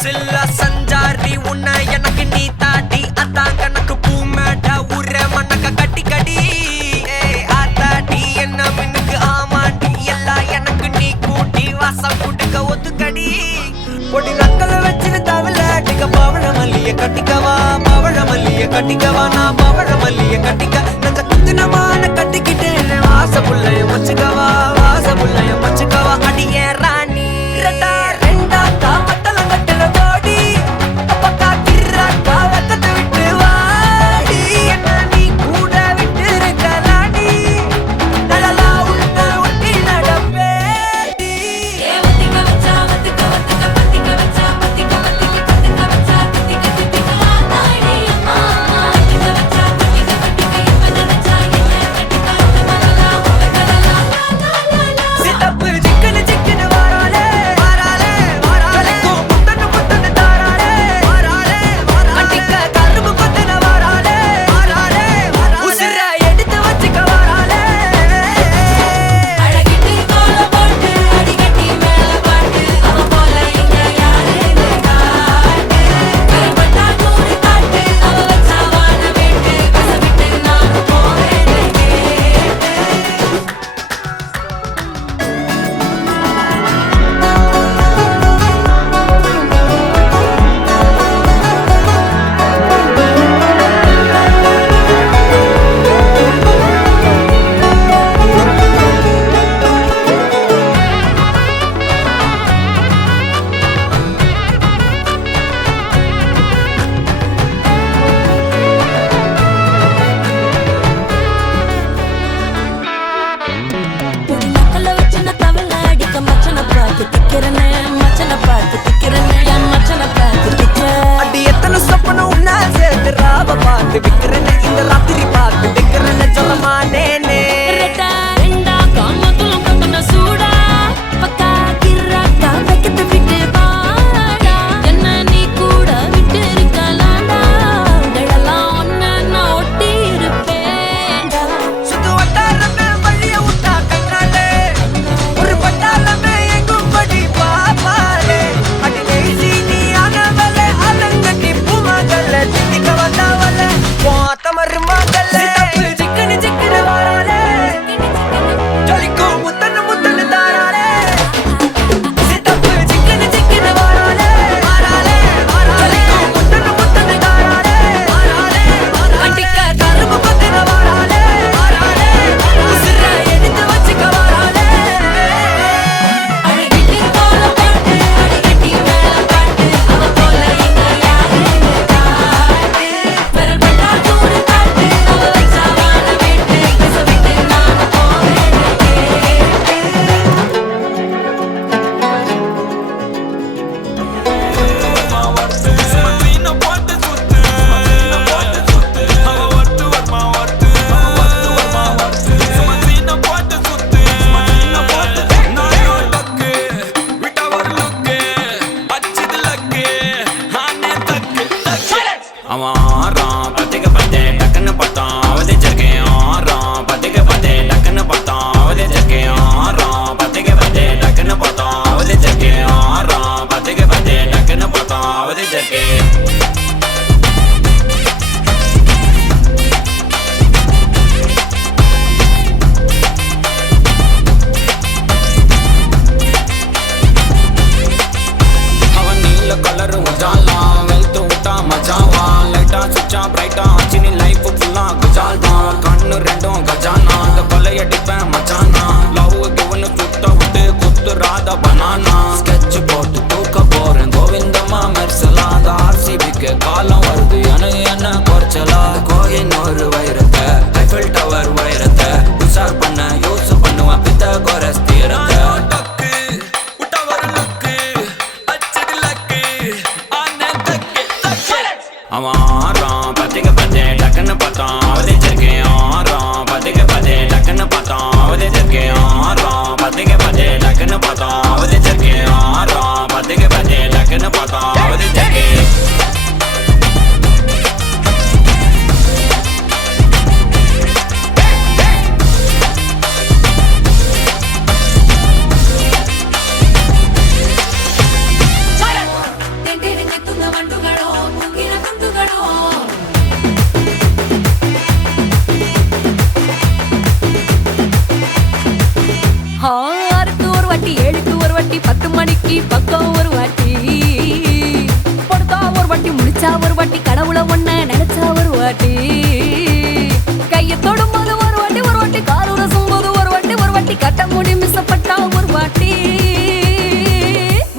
சில்ல சஞ்சாரி உன்னை எனக்கு நீ தாட்டி அதான் கணக்கு பூமேட்ட ஊர மண்ணக்க கட்டி கடி ஆத்தாட்டி என்ன மின்னுக்கு ஆமாண்டி எல்லாம் எனக்கு நீ கூட்டி வாசம் கூட்டுக்க ஒத்துக்கடி பொடி நக்கல வச்சிரு தவள அடிக்க பவழ மல்லிய கட்டிக்கவா பவழ மல்லிய கட்டிக்கவா நான் பவழ மல்லிய கட்டிக்க நஞ்ச குத்துனமான கட்டிக்கிட்டு வாச புள்ளைய வச்சுக்கவா வாச புள்ளைய வச்சுக்கவா அடியே ராணி ரெண்டா காமட்டலம் கட்டுற தோடி அப்பக்கா கிராக்கா வெக்கத்தை விட்டு வாடி என்ன நீ கூட விட்டு இருக்கலாடி நலலா உள்ள ஒட்டி நடப்பேடி வத்திக்க வச்சா வத்திக்க வத்திக்க பத்திக்க வச்சா பத்திக்க வத்திக்க பத்திக்க வச்சா தித்திக்க தித்திக்க ஆத்தாடி அம்மா வத்திக்க வச்சா பத்திக்க பத்திக்க இப்ப நினைச்சா என்ன கட்டிக்கா மலலா மலலா சித்தப்பு சிக்கன சிக்கன வாராலே வாராலே வாராலே முத்தன முத்தன தாராலே வாராலே வாராலே கட்டிக்க கரும்பு கொத்தன வாராலே வாராலே வாராலே உசிர எடுத்து வச்சுக்க வாராலே அழகிட்டு கோல போட்டு அடிகட்டி மேல பாட்டு அவ போல இங்க யாருன்னு காட்டு கருப்பட்டா நூறு காட்டு அவ வச்சா வாழ வேட்டு கசவிட்டு நான் போறேன்னு கேட்டு பொடி நக்கல வச்சு நான் தவள அடிக்க மச்சனை பார்த்து திக்கிறனே மச்சனை பார்த்து திக்கிறனே என் மச்சனை பார்த்து திக்கிற அடி எத்தனை சொப்பனம் உன்னா சேர்த்து ராவ பார்த்து விக்கிறேன்னு இந்த ராத்திரி பார்த்து விக்கிறேன்னு சொல்லமானேனே ரெண்டா காமத்துலம் கம்பன சூடா பக்கா கிராக்கா வைக்கத்தை விட்டு வாடா என்ன நீ கூட விட்டு இருக்கலாம்டா நிழலாம் ஒன்ன நான் ஒட்டி இருப்பேன்டா சுத்து வட்டாரமே வழிய விட்டா கண்ணாலே ஒரு பட்டாளமே எங்கும் படி பாப்பாலே அடி நெய்சி நீ ஆனவளே அலங்கட்டி பூமகள திட்டிக்க வந்தவளே போத்த மருமகளே சித்தப்பு சிக்கன சிக்கன வாராலே ஜொலிக்கும் முத்தன முத்தன தாராலே சித்தப்பு சிக்கன சிக்கன வாராலே வாராலே வாராலே ஜொலிக்கும் முத்தன முத்தன தாராலே வாராலே வாராலே கட்டிக்க கரும்பு கொத்தன வாராலே வாராலே உசிர எடுத்து வச்சுக்க வாராலே அழகிட்டு கோல போட்டு அடிகட்டி மேல பாட்டு அவ போல இங்க யாருன்னு காட்டு விரல் பட்டா நூறு காட்டு அவ வச்சா வாழ வேட்டு கசவிட்டு நான் போறேன்னு கேட்டு அவன் ஆறான் பத்திக்க பத்தே டக்குன்னு பார்த்தான் அவதே ஜர்க்கேன் ஆறான் பத்திக்க பத்தே டக்குன்னு பார்த்தான் அவதே ஜர்க்கேன் ஆறான் பத்திக்க பத்தே டக்குன்னு பார்த்தான் அவதே ஜர்க்கேன் ஆறான் பத்திக்க பத்தே டக்குன்னு பார்த்தான் அவதே ஜர்க்கேன் அவன் நீல கலரு உஜாலாம் வெல்த்து விட்டா மஜாவா லைட்டா சுச்சா பிரைட்டா ஆச்சு நீ லைஃப் ஃபுல்லா குஜால் தான் கண்ணு ரெண்டும் கஜானா அந்த கொலையடிப்பேன் மச்சானா லவ் கிவனு சுத்த விட்டு குத்துறாத பனானா ஸ்கெட்ச் போட்டு தூக்க போறேன் கோவிந்தம்மா மெர்சலா அந்த ஆர்சிபிக்கு காலம் வருது என்ன குறைச்சலா கோயின் ஒரு வைரத்தை ஐஃபில் டவர் வைரத்தை உஷார் பண்ண யூஸ் பண்ணுவேன் பித்த கோரஸ் தீரத்தை அவன் ஆறான் பத்திக்க பத்தே டக்குன்னு பார்த்தான் அவதே ஜர்க்கேன் ஆறான் பத்திக்க பத்தே டக்குன்னு பார்த்தான் அவதே ஜர்க்கேன் ஆறான் பத்திக்க பத்தே டக்குன்னு பார்த்தான் அவதே ஜர்க்கேன் ஆறான் பத்திக்க பத்தே டக்குன்னு பார்த்தான் அவதே ஜர்க்கேன்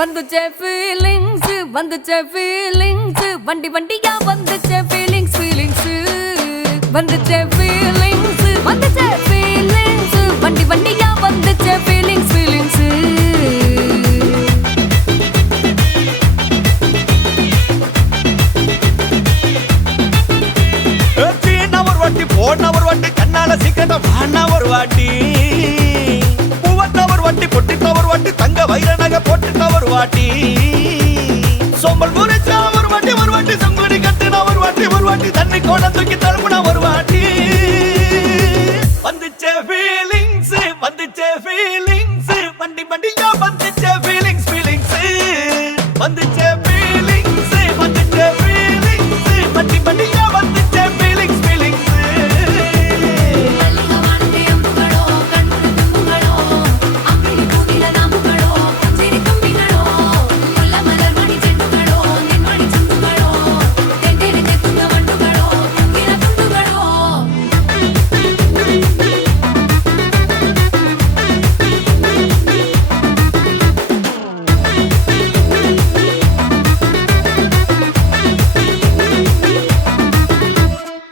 வந்துச்சே ஃபீலிங்ஸ் வந்துச்சே ஃபீலிங்ஸ் வண்டி வண்டியா வந்துச்சே ஃபீலிங்ஸ் ஃபீலிங்ஸ் வந்துச்சே ஃபீலிங்ஸ் வந்துச்சே ஃபீலிங்ஸ் வண்டி வண்டியா வந்துச்சே ஃபீலிங்ஸ் ஃபீலிங்ஸ் போன ஒரு வாட்டி கண்ணால சீக்கிரட்டா வாண்ணா ஒரு வாட்டி பூவட்ட ஒரு வாட்டி பொட்டிட்ட ஒரு வாட்டி தங்க வைர நகை போட்டுட்ட ஒரு வாட்டி சோம்பல் முறைச்சா ஒரு வாட்டி சங்குடி கட்டுனா ஒரு வாட்டி தண்ணி கோட தூக்கி தழுப்புனா ஒரு வாட்டி வந்துச்சே ஃபீலிங்ஸ் வண்டி வண்டியா வந்துச்சே ஃபீலிங்ஸ் ஃபீலிங்ஸ் வந்துச்சே ஃபீலிங்ஸ் வண்டி வண்டியா வந்துச்சே ஃபீலிங்ஸ் ஃபீலிங்ஸ்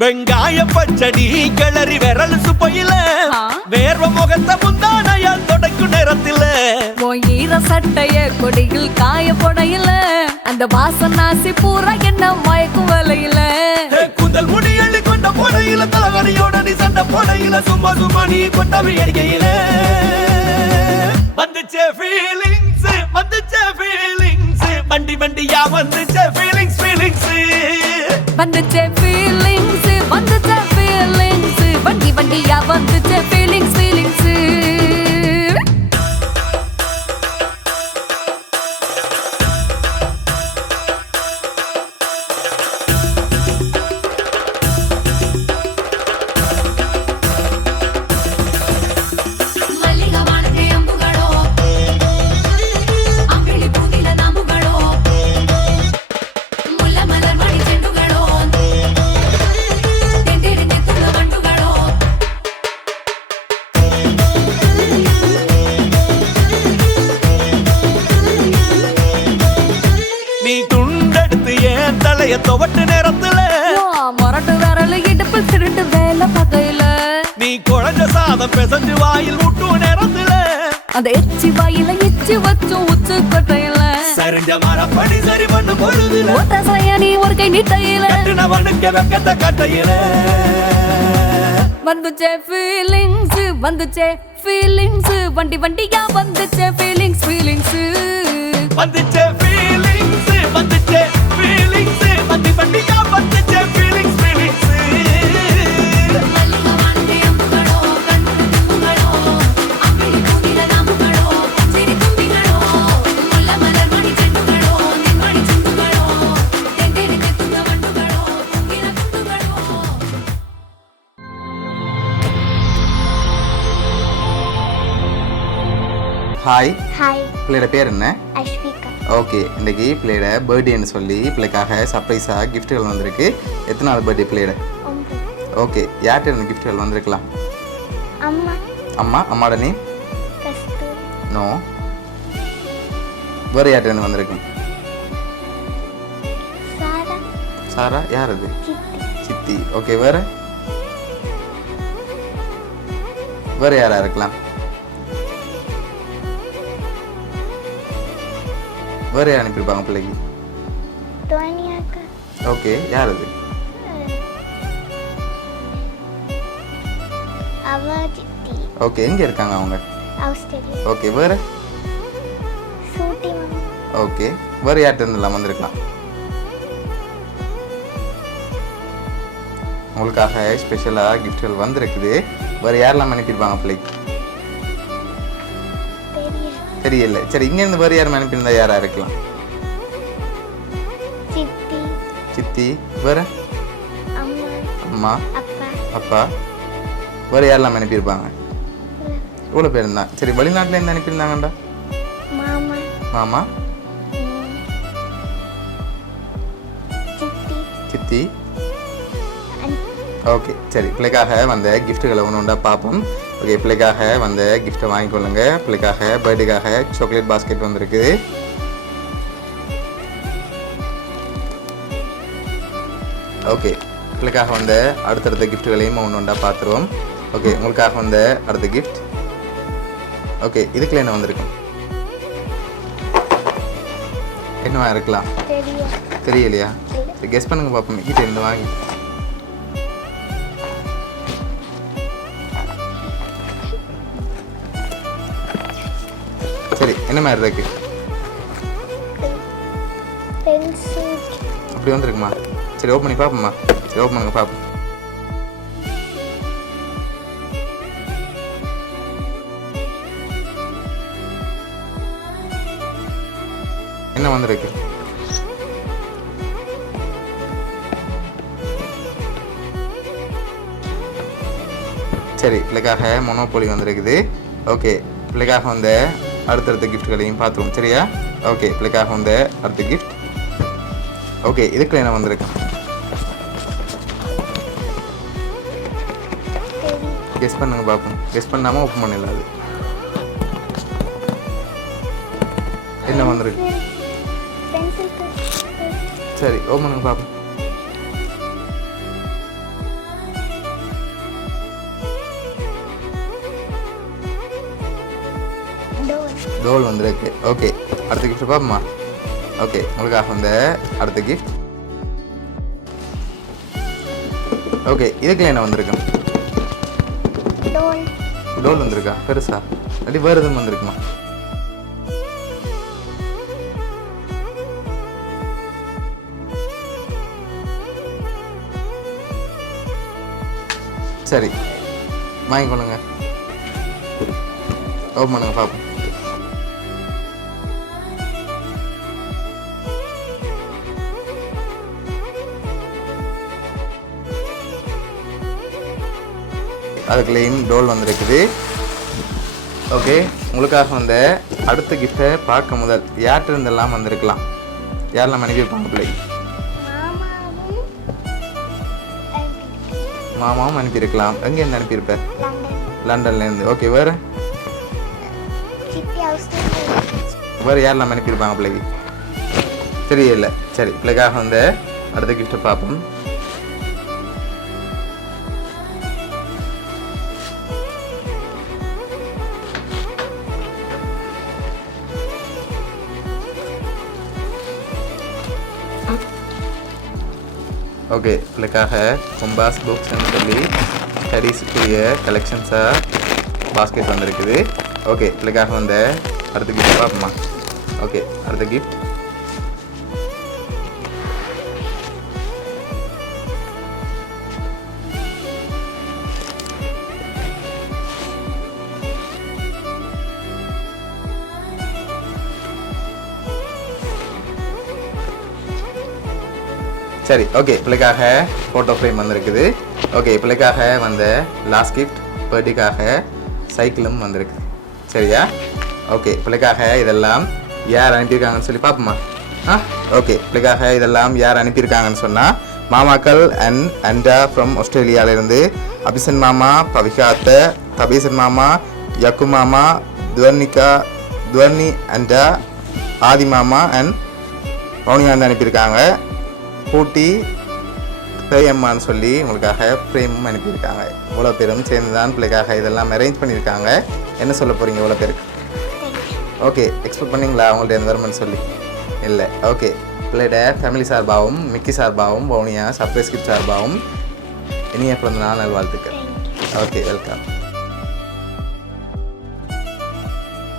வெங்காய பச்சடி கிளறி விரல் சுப்பையில வேர்வ முகத்தை முந்தானையால் தொடக்கும் நேரத்தில ஈர சட்டைய கொடியில் காய பொடையில அந்த வாசனாசி பூரா என்ன மயக்கும் வலையில கூந்தல் முடி அள்ளி கொண்ட பொடையில தலகடியோட நீ சண்ட பொடையில சும்மா நீ கொண்டவி அடிக்கையில வந்துச்சே ஃபீலிங்ஸ் வண்டி வண்டியா வந்துச்சே ஃபீலிங்ஸ் ஃபீலிங்ஸ் வந்துச்சே ஃபீலிங்ஸ் வந்துச்சே ஃபீலிங்ஸ் வண்டி வண்டியா வந்துச்சே ஃபீலிங்ஸ் ஃபீலிங்ஸ் நீ துண்டெடுத்து ஏன் தலைய துவட்டு நேரத்துல மொரட்டு விரல் இடுப்பில் திருட்டு வேலை பகையில நீ குழஞ்ச சாதம் பிசைஞ்சு வாயில் விட்டு நேரத்துல அந்த எச்சி வாயில எச்சி வச்சும் உச்சு கொட்டையில சரிஞ்ச மரப்படி சரி பண்ண பொழுதுல ஓட்ட செய்ய நீ ஒரு கை நீட்டையில கட்டுனவனுக்கு வெக்கத்தை கட்டையில வந்துச்சே ஃபீலிங்ஸ் வண்டி வண்டியா வந்துச்சே ஃபீலிங்ஸ் ஃபீலிங்ஸ் வந்துச்சே ஃபீலிங்ஸ் வண்டி வண்டியா வந்துச்சே ஃபீலிங்ஸ் ஃபீலிங்ஸ் ஹாய் ஹாய் பிள்ளையோட பேர் என்ன? அஷ்விகா. ஓகே, இன்றைக்கி பிள்ளையோட பர்த்டேன்னு சொல்லி பிள்ளைக்காக சர்ப்ரைஸாக கிஃப்ட்டுகள் வந்திருக்கு. எத்தனை நாள் பர்த்டே பிள்ளையோட? 9. ஓகே, யார்கிட்ட இருந்து கிஃப்ட்டுகள் வந்திருக்கலாம்? அம்மா அம்மாவோட நேம்? கஸ்தூரி. நோ. வேறு யார்கிட்ட இருந்து வந்திருக்கு? சாரா. சாரா யார் அது? சித்தி. ஓகே, வேறு யாராக இருக்கலாம்? வேறு யார் அனுப்பியிருப்பாங்க பிள்ளைக்கு? துவனியாக்கா. ஓகே, யார் அது? அவ சித்தி. ஓகே, எங்கே இருக்காங்க அவங்க? ஆஸ்திரேலியா. ஓகே, வேறு? சூட்டி மாமா. ஓகே, வேறு யார்கிட்ட இருந்தெல்லாம் வந்திருக்கலாம்? உங்களுக்காக ஸ்பெஷலாக கிஃப்ட்கள் வந்திருக்குது. வேறு யாரெல்லாம் அனுப்பியிருப்பாங்க பிள்ளைக்கு? தெரியல. சரி, இங்கேருந்து வேறு யாரும் அனுப்பியிருந்தா யாராக இருக்கலாம்? சித்தி. வேறு? அம்மா. அப்பா. வேறு யாரெல்லாம் அனுப்பியிருப்பாங்க? இவ்வளோ பேர் இருந்தா. சரி, வெளிநாட்டில் இருந்து அனுப்பியிருந்தாங்கண்டா? மாமா. சித்தி. ஓகே, சரி, பிள்ளைக்காக வந்த கிஃப்ட்டுகளை ஒன்று உண்டா பார்ப்போம். ஓகே, பிள்ளைக்காக வந்த கிஃப்ட்டை வாங்கிக்கொள்ளுங்க. பிள்ளைக்காக பர்த்டேக்காக சாக்லேட் பாஸ்கெட் வந்திருக்கு. ஓகே பிள்ளைக்காக வந்த அடுத்தடுத்த கிஃப்ட்டுகளையும் ஒன்று ஒன்றா பார்த்துருவோம். ஓகே உங்களுக்காக வந்த அடுத்த கிஃப்ட். ஓகே இதுக்குள்ள என்ன வந்திருக்கும்? என்னவா இருக்கலாம்? தெரியலையா? சரி கெஸ் பண்ணுங்க பார்ப்போம். கிட்ட இருந்து வாங்கி சரி என்ன மாதிரி இருக்கு? பென்சில். அப்படி வந்துருக்குமா? சரி ஓப்பன் பண்ணி பார்ப்போம்மா. சரி ஓப்பன் பண்ணுங்க பார்ப்போம். என்ன வந்திருக்கு? சரி பிள்ளைக்காக மொனோபோலி வந்திருக்குது. ஓகே பிள்ளைக்காக வந்த அடுத்தடுத்த கிஃப்ட்களையும் பார்த்துருவோம் சரியா? ஓகே பிள்ளைக்காக வந்த அடுத்த கிஃப்ட். ஓகே இதுக்குள்ள என்ன வந்திருக்கு? கெஸ் பண்ணுங்க பார்ப்போம். கெஸ் பண்ணாமல் ஓப்பன் பண்ணிடலாம். அது என்ன வந்திருக்கு? பென்சில். சரி ஓப்பன் பண்ணுங்க பார்ப்போம். டோல் வந்திருக்கு. ஓகே அடுத்த கிஃப்ட் பார்ப்போமா? ஓகே உங்களுக்காக வந்த அடுத்த கிஃப்ட். ஓகே இதுக்குள்ள என்ன வந்திருக்கு? டோல் வந்திருக்கா? பெருசா? அப்படி வேறு எதுவும் வந்திருக்குமா? சரி வாங்கிக்கொள்ளுங்க. ஓப்பன் பண்ணுங்க பார்ப்போம். அதுக்குள்ளேயும் டோல் வந்திருக்குது. ஓகே உங்களுக்காக வந்த அடுத்த கிஃப்டை பார்க்க முதல் யார்கிட்ட இருந்தெல்லாம் வந்திருக்கலாம்? யாரெல்லாம் அனுப்பியிருப்பாங்க பிள்ளைக்கு? மாமாவும் அனுப்பியிருக்கலாம். எங்கேருந்து அனுப்பியிருப்ப? லண்டன்லேருந்து. ஓகே வேறு வேறு யாரெல்லாம் அனுப்பியிருப்பாங்க பிள்ளைக்கு? தெரியல. சரி பிள்ளைக்காக வந்த அடுத்த கிஃப்டை பார்ப்போம். ஓகே பிள்ளைக்காக கொம்பாஸ் புக்ஸ்ன்னு சொல்லி ஸ்டடீஸுக்குரிய கலெக்ஷன்ஸாக பாஸ்கெட் வந்திருக்குது. ஓகே பிள்ளைக்காக வந்த அடுத்த கிஃப்ட் பார்ப்போமா? ஓகே அடுத்த கிஃப்ட். சரி ஓகே பிள்ளைக்காக ஃபோட்டோ ஃப்ரேம் வந்திருக்குது. ஓகே பிள்ளைக்காக வந்த லாஸ்ட் கிஃப்ட் பர்த்டேக்காக சைக்கிளும் வந்திருக்கு சரியா? ஓகே பிள்ளைக்காக இதெல்லாம் யார் அனுப்பியிருக்காங்கன்னு சொல்லி பார்ப்போமா? ஓகே பிள்ளைக்காக இதெல்லாம் யார் அனுப்பியிருக்காங்கன்னு சொன்னால் மாமாக்கள் அண்ட் அண்டா ஃப்ரம் ஆஸ்திரேலியாவிலேருந்து அபிசன் மாமா, பவிகாத்த, தபீசன் மாமா, யக்கு மாமா, துவர்னி அண்டா, ஆதி மாமா அண்ட் மௌனியாந்து அனுப்பியிருக்காங்க. பூட்டி பிரேயம்மான்னு சொல்லி உங்களுக்காக பிரேமும் அனுப்பியிருக்காங்க. இவ்வளோ பேரும் சேர்ந்து தான் பிள்ளைக்காக இதெல்லாம் அரேஞ்ச் பண்ணியிருக்காங்க. என்ன சொல்ல போகிறீங்க இவ்வளோ பேருக்கு? ஓகே எக்ஸ்பெக்ட் பண்ணிங்களா உங்கள்ட்ட எந்த வருமானு சொல்லி? இல்லை. ஓகே பிள்ளைட ஃபேமிலி சார்பாகவும் மிக்கி சார்பாகவும் வவுனியா சர்ப்ரைஸ் கிஃப்ட் சார்பாகவும் இனிய பிறந்த நாள் நல்வாழ்த்துக்கள். Okay welcome.